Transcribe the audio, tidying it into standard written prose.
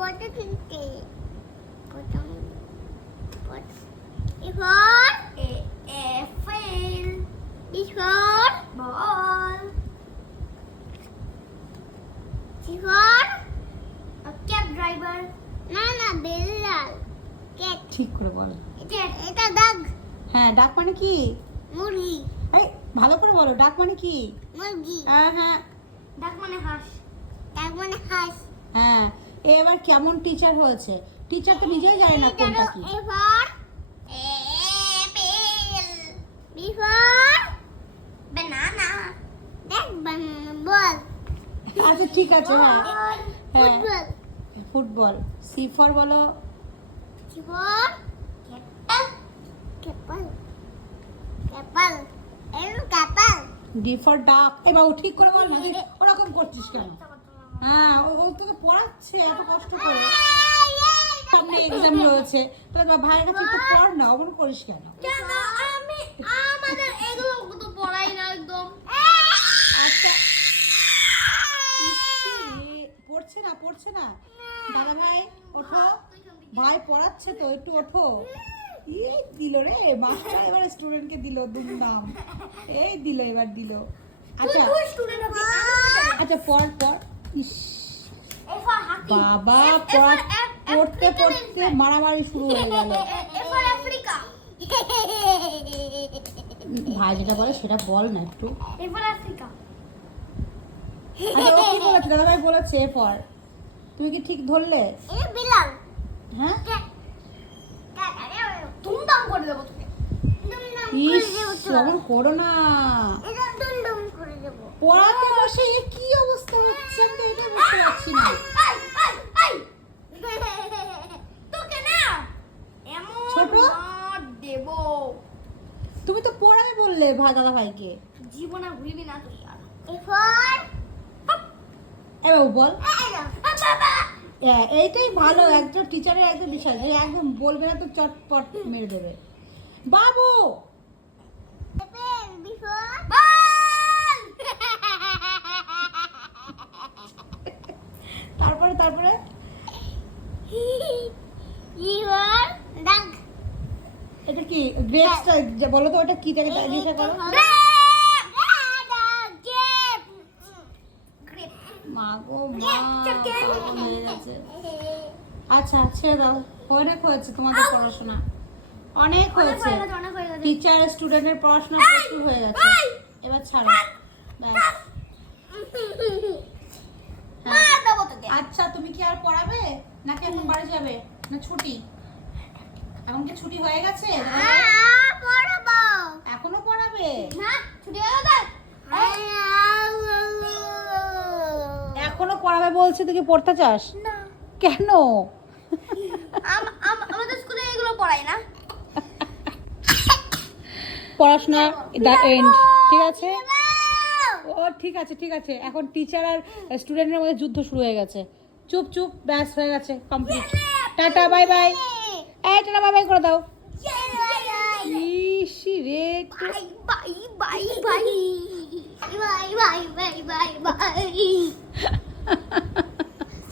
কত কিনতে প্রথম এবার এফেল এবার বল এবার ক্যাব ড্রাইভার না না বেলাল ক্যাট ঠিক করে বল। এটা ডাক। হ্যাঁ, ডাক মানে কি? মুরগি। এই ভালো করে বলো, ডাক মানে কি? মুরগি। হ্যাঁ। ডাক মানে হাঁস। ডাক মানে হাঁস। হ্যাঁ, এবার কেমন টিচার হয়েছে? টিচার তো নিজেই জানে না কোনটা কি। এবার অ্যাপেল বিফোর বানানা দেখ বানানা বল। আচ্ছা ঠিক আছে। হ্যাঁ ফুটবল ফুটবল। সি ফর বলো। বিফোর ক্যাপল ক্যাপল ক্যাপল ক্যাপল। ডি ফর ডাক। এবার ও ঠিক করে বল না, তুই ওরকম করছিস কেন? হ্যাঁ, ও তোকে পড়াচ্ছে এত কষ্ট করে, সামনে এক্সাম রয়েছে, তোর ভাইয়ের কাছে একটু পড় না, ওমন করিস কেন? কেন আমি আমাদের এগুলো তো পড়াই না একদম। আচ্ছা পড়ছে না দাদা ভাই, ওঠো, ভাই পড়াচ্ছে তো, একটু ওঠো। এই দিল রে মাস্টার, এবার স্টুডেন্টকে দিল দুমদাম, এই দিল এবার দিল। আচ্ছা আচ্ছা পড়। ইস বাবা, পড়তে পড়তে মারামারি শুরু হয়ে গেল। ভাই যেটা বলে সেটা বল না একটু। আচ্ছা ও কি বলেছে? দাদা ভাই বলেছে ফর, তুমি কি ঠিক ধরলে? হ্যাঁ দুমদাম করে দেবো তোকে। ইস এমন করো না, দুমদাম করে দেবো। পড়াতে বসে এ কি অবস্থা হচ্ছে, আমি তো এটাই বুঝতে পারছি না। তোকে না এমন ছোট? মার দেব, তুমি তো পড়াবে বললে ভাই দাদা ভাইকে। জীবনে ভুলবি না তুই আর। এরপর এবার বল। বাবা এইটাই ভালো একজন টিচারের একদম বিষয়, যে একদম বলবে না তো চটপট মেরে দেবে। বাবু বিফোর তারপরে ইওর ডাক। এটা কি গ্রেপসটা বলো তো, ওটা কি থেকে জিজ্ঞাসা করো। মা গো মা, পাগল হয়ে গেছে। আচ্ছা ছেড়ে দাও, অনেক হয়েছে তোমাদের পড়াশোনা, অনেক হয়েছে। টিচার স্টুডেন্টের পড়াশোনা প্রচুর হয়ে গেছে, এবার ছাড়ো ব্যাস। আচ্ছা তুমি কি আর পড়াবে নাকি এখন বাড়ি যাবে না ছুটি? এখন কি ছুটি হয়ে গেছে? এখনো পড়াবে? এখনো পড়াবে বলছে, তুই কি পড়তে চাস? না কেন? আমাদের স্কুলে এগুলো পড়ায় না। পড়াশোনা দ্য এন্ড, ঠিক আছে? ও ঠিক আছে, এখন টিচার আর স্টুডেন্টের মধ্যে যুদ্ধ শুরু হয়ে গেছে। চুপ ব্যাস হয়ে গেছে, কমপ্লিট। Tata bye bye. এই টাটা বাই বাই করে দাও। ইস রে, bye bye bye bye bye bye bye bye bye.